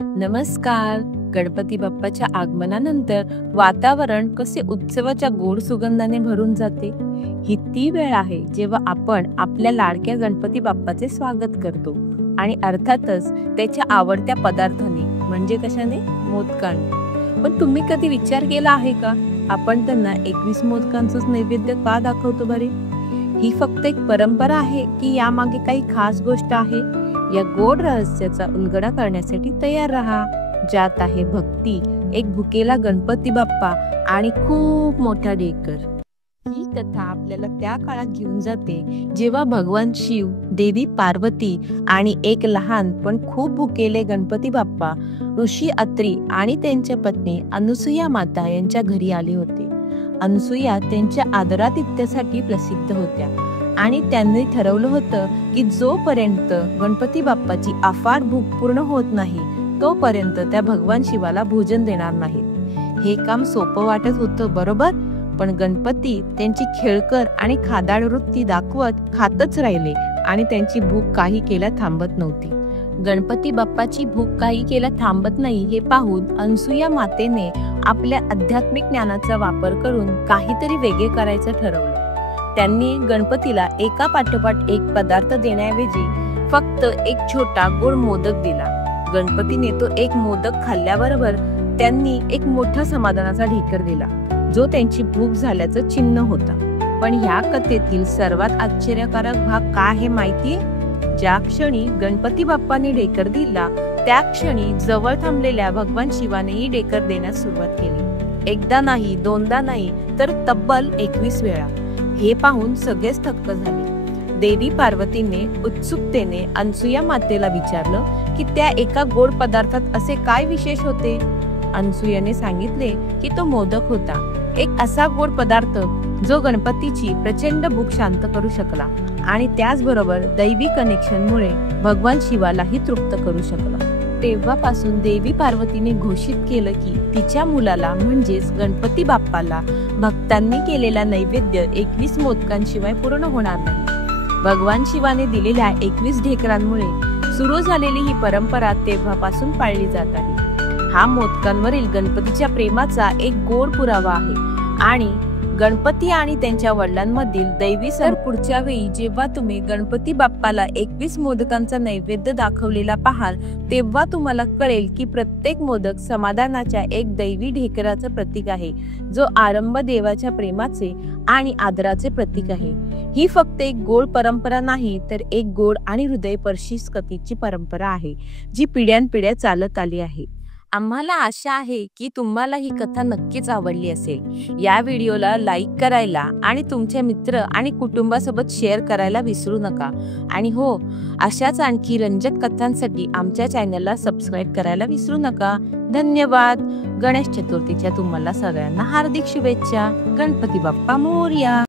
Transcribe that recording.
नमस्कार. गणपती बाप्पाच्या आगमनानंतर वातावरण कसे उत्सवाच्या गोड सुगंधाने भरून जाते. ही ती वेळ आहे जेव्हा आपण आपल्या लाडक्या गणपती बाप्पाचे स्वागत करतो आणि अर्थातच त्याच्या आवडत्या पदार्थाने म्हणजे कशाने, मोदकाने. पण तुम्ही कधी विचार केला आहे का, आपण त्यांना 21 मोदकांचंच नैवेद्य का दाखवतो बरे? ही फक्त एक परंपरा आहे की यामागे काही खास गोष्ट आहे? या गोड रहस्याचा उलगडा करण्यासाठी तयार राहा, ज्यात आहे भक्ती, एक भुकेला गणपती बाप्पा आणि खूप मोठा डेकर. ही कथा आपल्याला त्या काळात घेऊन जाते जेव्हा भगवान शिव, देवी पार्वती आणि एक लहान पण खूप भुकेले गणपती बाप्पा ऋषी अत्री आणि त्यांच्या पत्नी अनुसूया माता यांच्या घरी आले होते. अनुसूया त्यांच्या आदरातिथ्यासाठी प्रसिद्ध होत्या आणि त्यांनी ठरवलं होतं की जोपर्यंत गणपती बाप्पाची अफाट भूक पूर्ण होत नाही तोपर्यंत त्या भगवान शिवाला भोजन देणार नाहीत. हे काम सोपं वाटत होतं, बरोबर? पण गणपती त्यांची खेळकर आणि खादाड वृत्ती दाखवत खातच राहिले आणि त्यांची भूक काही केल्या थांबत नव्हती. गणपती बाप्पाची भूक काही केल्या थांबत नाही हे पाहून अनुसूया मातेने आपल्या आध्यात्मिक ज्ञानाचा वापर करून काहीतरी वेगळे करायचं ठरवलं. त्यांनी गणपतीला एका पाठोपाठ एक पदार्थ देण्याऐवजी फक्त एक छोटा गोड मोदक दिला. गणपतीने तो एक मोदक खाल्ल्याबरोबर त्यांनी एक मोठा समाधानाचा ढेकर दिला, जो त्यांची भूक झाल्याचं चिन्ह होता. पण ह्या कथेतील सर्वात आश्चर्यकारक भाग काय हे माहितीये? ज्या क्षणी गणपती बाप्पाने ढेकर दिला त्या क्षणी जवळ थांबलेल्या भगवान शिवानेही ढेकर देण्यास सुरुवात केली. एकदा नाही, दोनदा नाही, तर तब्बल 21 वेळा. हे पाहून सगळेच थक्क झाले. देवी पार्वतीने उत्सुकतेने अनुसूया मातेला विचारलं की त्या एका गोड पदार्थात असे काय विशेष होते. अनुसूयाने सांगितले की तो मोदक होता, एक असा गोड पदार्थ जो गणपतीची प्रचंड भूक शांत करू शकला आणि त्याचबरोबर दैवी कनेक्शनमुळे भगवान शिवालाही तृप्त करू शकला. तेव्हापासून देवी पार्वतीने घोषित केलं की तिच्या मुलाला म्हणजेच गणपती बाप्पाला भक्तांनी केलेला नैवेद्य 21 मोदकांशिवाय पूर्ण होणार नाही. भगवान शिवाने दिलेल्या 21 ढेकरांमुळे सुरू झालेली ही परंपरा तेव्हापासून पाळली जात आहे. हा मोदकांवरील गणपतीच्या प्रेमाचा एक गोड पुरावा आहे आणि गणपती आणि त्यांच्या वडिलांमधील दैवी पुढच्या वेळी जेव्हा तुम्ही गणपती बाप्पाला 21 मोदकांचा नैवेद्य दाखवलेला पाहाल तेव्हा तुम्हाला कळेल की प्रत्येक मोदक समाधानाच्या एक दैवी ढेकराचं प्रतीक आहे, जो आरंभ देवाच्या प्रेमाचे आणि आदराचे प्रतीक आहे. ही फक्त एक गोड परंपरा नाही, तर एक गोड आणि हृदयस्पर्शी कथेची परंपरा आहे जी पिढ्यानपिढ्या चालत आली आहे. आम्हाला आशा आहे की तुम्हाला ही कथा नक्कीच आवडली असेल. या व्हिडिओला लाईक करायला आणि तुमच्या मित्र आणि कुटुंबासोबत शेअर करायला विसरू नका. आणि हो, अशाच आणखी रंजक कथांसाठी आमच्या चॅनलला सबस्क्राईब करायला विसरू नका. धन्यवाद. गणेश चतुर्थीच्या तुम्हाला सगळ्यांना हार्दिक शुभेच्छा. गणपती बाप्पा मोरया.